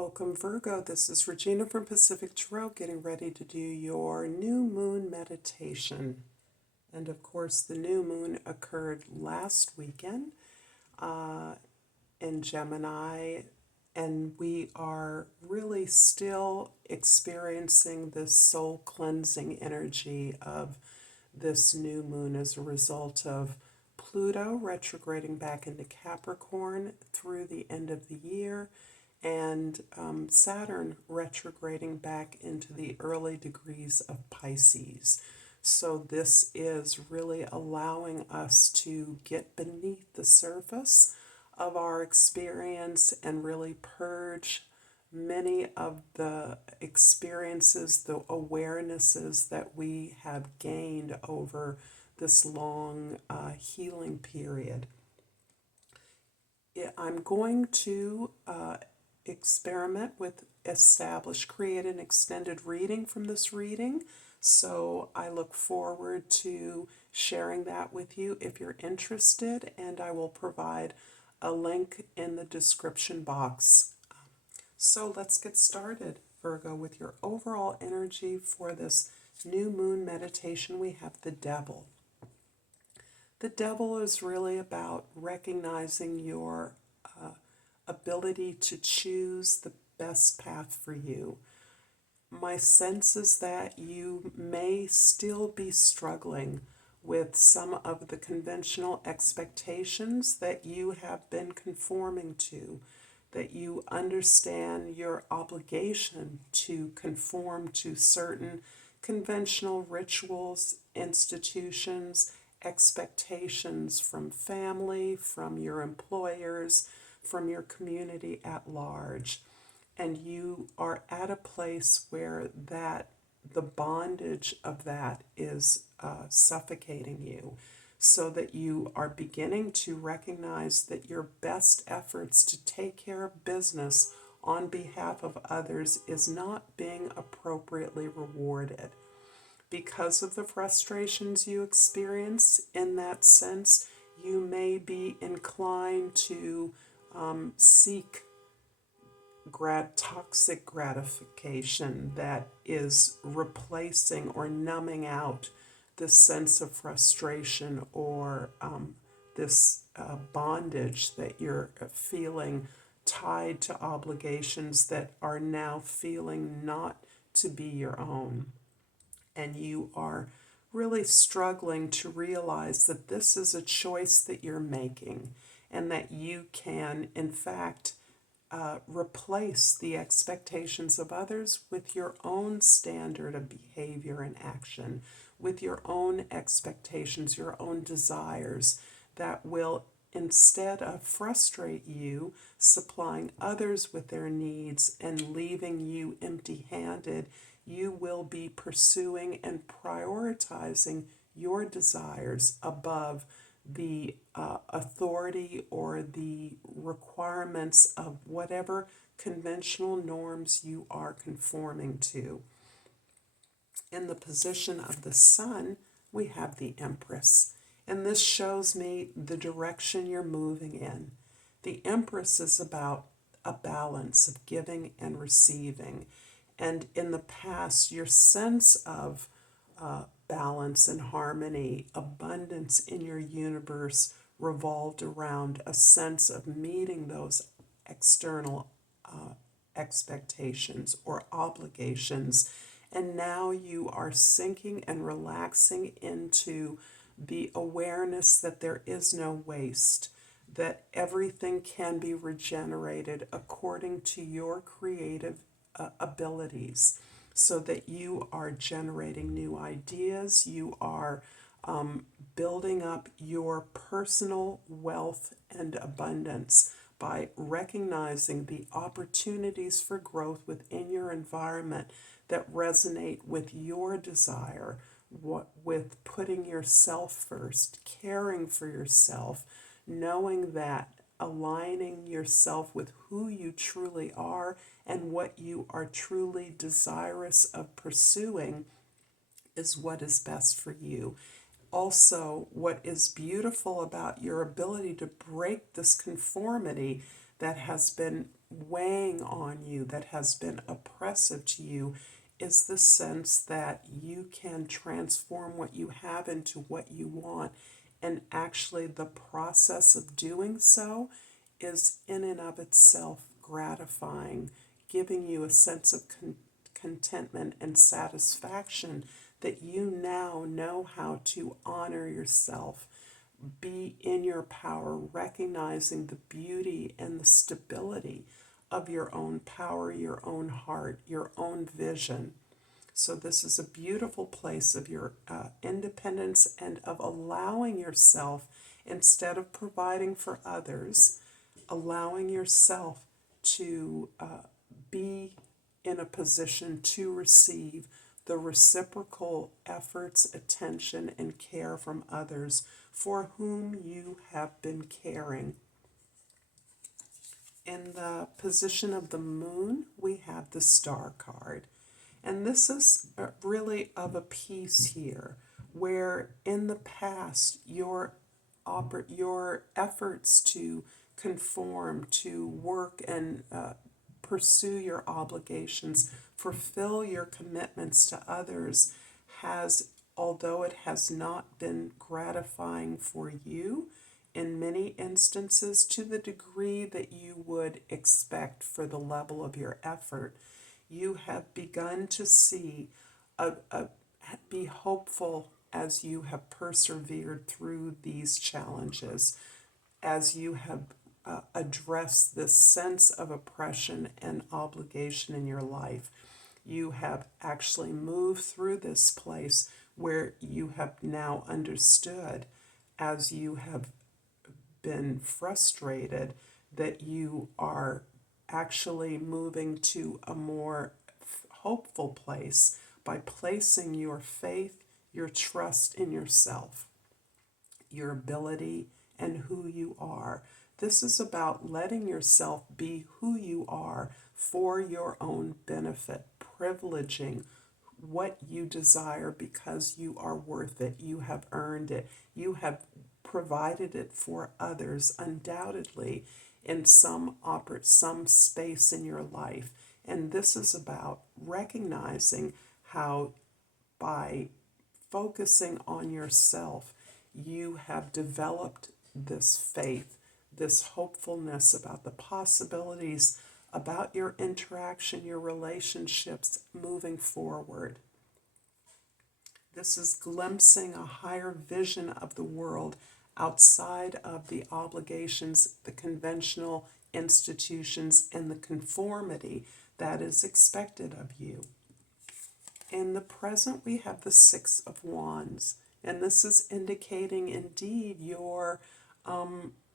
Welcome, Virgo. This is Regina from Pacific Tarot, getting ready to do your new moon meditation. And of course, the new moon occurred last weekend in Gemini, and we are really still experiencing this soul cleansing energy of this new moon as a result of Pluto retrograding back into Capricorn through the end of the year, and Saturn retrograding back into the early degrees of Pisces. So this is really allowing us to get beneath the surface of our experience and really purge many of the experiences, the awarenesses that we have gained over this long healing period. I'm going to experiment with create an extended reading from this reading. So I look forward to sharing that with you if you're interested, and I will provide a link in the description box. So let's get started, Virgo, with your overall energy for this new moon meditation. We have the Devil. The Devil is really about recognizing your ability to choose the best path for you. My sense is that you may still be struggling with some of the conventional expectations that you have been conforming to, that you understand your obligation to conform to certain conventional rituals, institutions, expectations from family, from your employers, from your community at large. And you are at a place where the bondage of that is suffocating you, so that you are beginning to recognize that your best efforts to take care of business on behalf of others is not being appropriately rewarded. Because of the frustrations you experience in that sense, you may be inclined to seek toxic gratification that is replacing or numbing out this sense of frustration or this bondage that you're feeling tied to obligations that are now feeling not to be your own. And you are really struggling to realize that this is a choice that you're making, and that you can, in fact, replace the expectations of others with your own standard of behavior and action, with your own expectations, your own desires that will, instead of frustrate you, supplying others with their needs and leaving you empty-handed, you will be pursuing and prioritizing your desires above the authority or the requirements of whatever conventional norms you are conforming to. In the position of the Sun, we have the Empress, and this shows me the direction you're moving in. The Empress is about a balance of giving and receiving, and in the past, your sense of balance and harmony, abundance in your universe revolved around a sense of meeting those external expectations or obligations. And now you are sinking and relaxing into the awareness that there is no waste, that everything can be regenerated according to your creative abilities, so that you are generating new ideas, you are building up your personal wealth and abundance by recognizing the opportunities for growth within your environment that resonate with your desire, with putting yourself first, caring for yourself, knowing that aligning yourself with who you truly are and what you are truly desirous of pursuing is what is best for you. Also, what is beautiful about your ability to break this conformity that has been weighing on you, that has been oppressive to you, is the sense that you can transform what you have into what you want. And actually, the process of doing so is in and of itself gratifying, giving you a sense of contentment and satisfaction that you now know how to honor yourself, be in your power, recognizing the beauty and the stability of your own power, your own heart, your own vision. So this is a beautiful place of your independence and of allowing yourself, instead of providing for others, allowing yourself to be in a position to receive the reciprocal efforts, attention, and care from others for whom you have been caring. In the position of the moon, we have the star card. And this is really of a piece here, where in the past your efforts to conform, to work and pursue your obligations, fulfill your commitments to others, has, although it has not been gratifying for you, in many instances to the degree that you would expect for the level of your effort, you have begun to see, be hopeful as you have persevered through these challenges, as you have addressed this sense of oppression and obligation in your life. You have actually moved through this place where you have now understood, as you have been frustrated, that you are actually moving to a more hopeful place by placing your faith, your trust in yourself, your ability, and who you are. This is about letting yourself be who you are for your own benefit, privileging what you desire because you are worth it. You have earned it. You have provided it for others, undoubtedly, in some space in your life. And this is about recognizing how, by focusing on yourself, you have developed this faith, this hopefulness about the possibilities, about your interaction, your relationships moving forward. This is glimpsing a higher vision of the world outside of the obligations, the conventional institutions, and the conformity that is expected of you. In the present, we have the Six of Wands, and this is indicating indeed your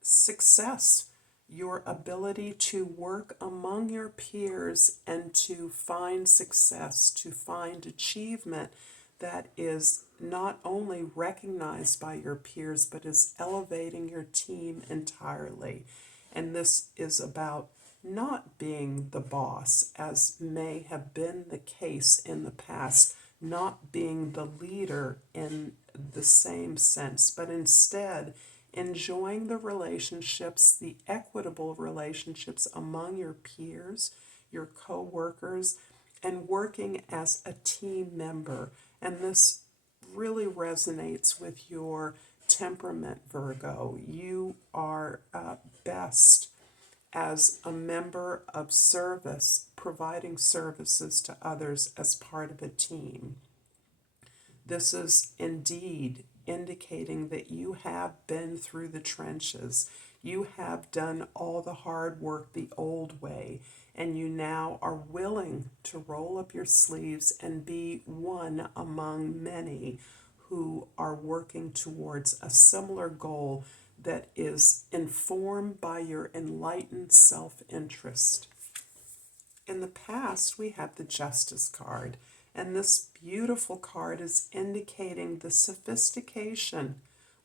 success, your ability to work among your peers and to find success, to find achievement that is not only recognized by your peers, but is elevating your team entirely. And this is about not being the boss, as may have been the case in the past, not being the leader in the same sense, but instead enjoying the relationships, the equitable relationships among your peers, your co-workers, and working as a team member. And this really resonates with your temperament, Virgo. You are best as a member of service, providing services to others as part of a team. This is indeed indicating that you have been through the trenches. You have done all the hard work the old way, and you now are willing to roll up your sleeves and be one among many who are working towards a similar goal that is informed by your enlightened self-interest. In the past, we have the Justice card, and this beautiful card is indicating the sophistication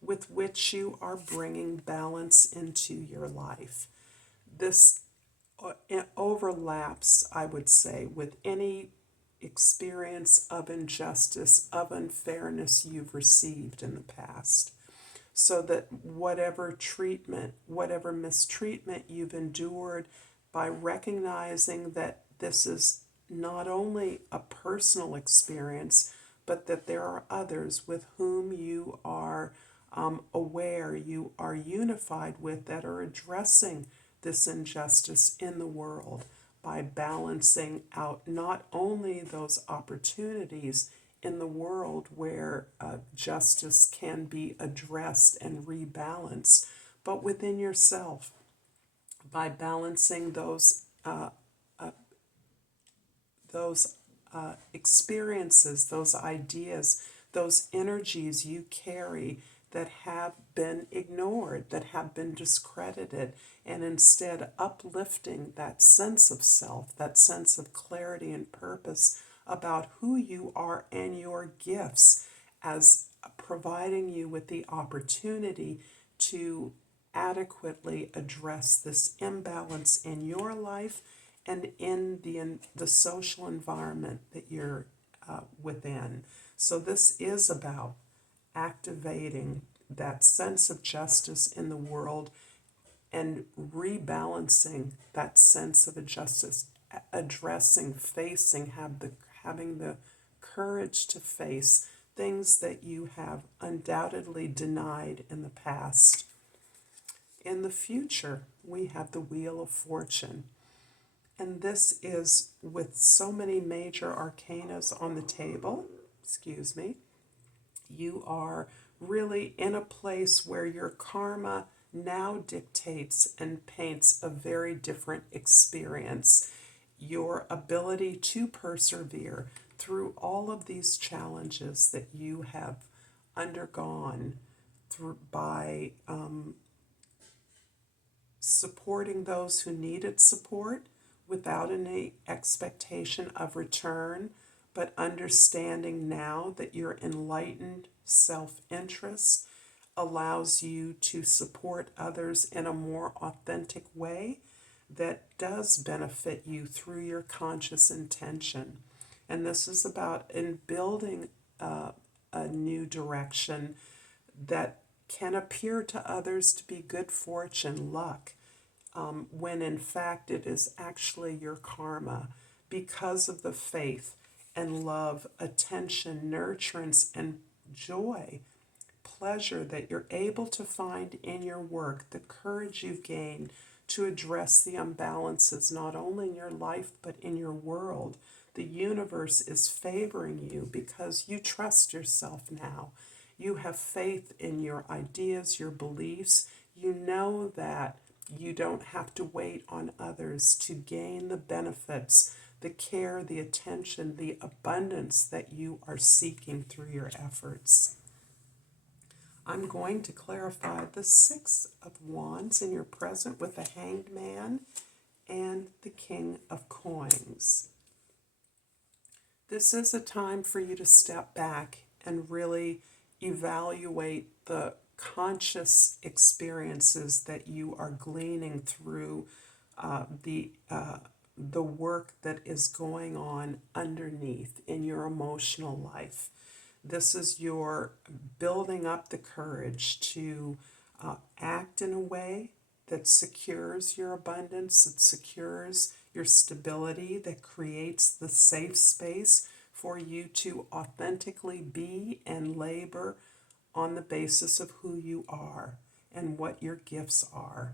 with which you are bringing balance into your life. This overlaps, I would say, with any experience of injustice, of unfairness you've received in the past. So that whatever treatment, whatever mistreatment you've endured, by recognizing that this is not only a personal experience, but that there are others with whom you are aware, you are unified with, that are addressing this injustice in the world, by balancing out not only those opportunities in the world where justice can be addressed and rebalanced, but within yourself, by balancing those experiences, those ideas, those energies you carry that have been ignored, that have been discredited, and instead uplifting that sense of self, that sense of clarity and purpose about who you are and your gifts, as providing you with the opportunity to adequately address this imbalance in your life and in the social environment that you're within. So this is about activating that sense of justice in the world and rebalancing that sense of justice, addressing, facing, having the courage to face things that you have undoubtedly denied in the past. In the future, we have the Wheel of Fortune. And this is with so many major arcanas on the table, you are really in a place where your karma now dictates and paints a very different experience. Your ability to persevere through all of these challenges that you have undergone by supporting those who needed support without any expectation of return, but understanding now that your enlightened self-interest allows you to support others in a more authentic way that does benefit you through your conscious intention. And this is about in building a new direction that can appear to others to be good fortune, luck, when in fact it is actually your karma, because of the faith and love, attention, nurturance, and joy, pleasure that you're able to find in your work, the courage you've gained to address the imbalances not only in your life but in your world. The universe is favoring you because you trust yourself now. You have faith in your ideas, your beliefs. You know that you don't have to wait on others to gain the benefits, the care, the attention, the abundance that you are seeking through your efforts. I'm going to clarify the Six of Wands in your present with the Hanged Man and the King of Coins. This is a time for you to step back and really evaluate the conscious experiences that you are gleaning through the work that is going on underneath in your emotional life. This is your building up the courage to act in a way that secures your abundance, that secures your stability, that creates the safe space for you to authentically be and labor on the basis of who you are and what your gifts are.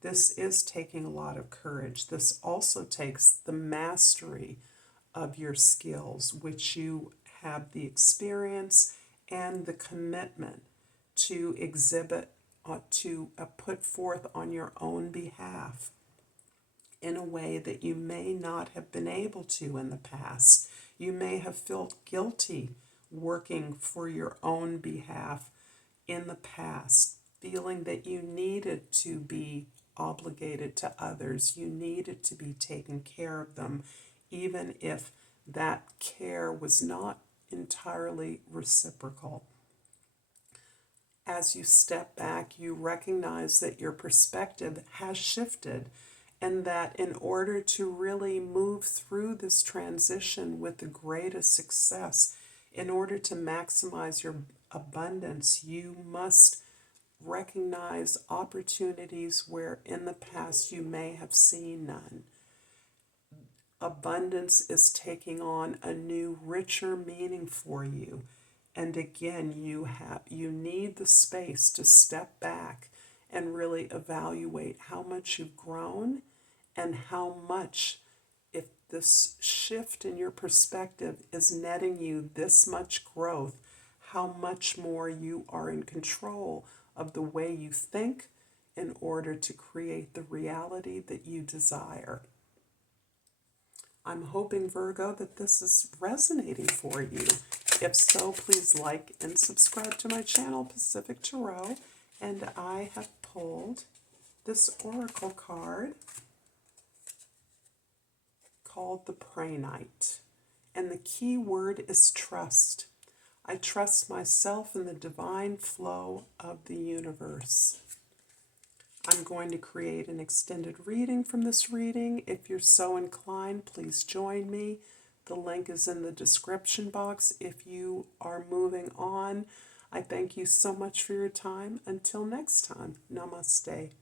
This is taking a lot of courage. This also takes the mastery of your skills, which you have the experience and the commitment to exhibit, to put forth on your own behalf in a way that you may not have been able to in the past. You may have felt guilty working for your own behalf in the past, feeling that you needed to be obligated to others, you needed to be taking care of them, even if that care was not entirely reciprocal. As you step back, you recognize that your perspective has shifted, and that in order to really move through this transition with the greatest success, in order to maximize your abundance, you must recognize opportunities where in the past you may have seen none. Abundance is taking on a new, richer meaning for you. And again, you need the space to step back and really evaluate how much you've grown and how much, if this shift in your perspective is netting you this much growth, how much more you are in control of the way you think in order to create the reality that you desire. I'm hoping, Virgo, that this is resonating for you. If so, please like and subscribe to my channel, Pacific Tarot. And I have pulled this oracle card called the Pray Knight. And the key word is trust. I trust myself in the divine flow of the universe. I'm going to create an extended reading from this reading. If you're so inclined, please join me. The link is in the description box if you are moving on. I thank you so much for your time. Until next time, namaste.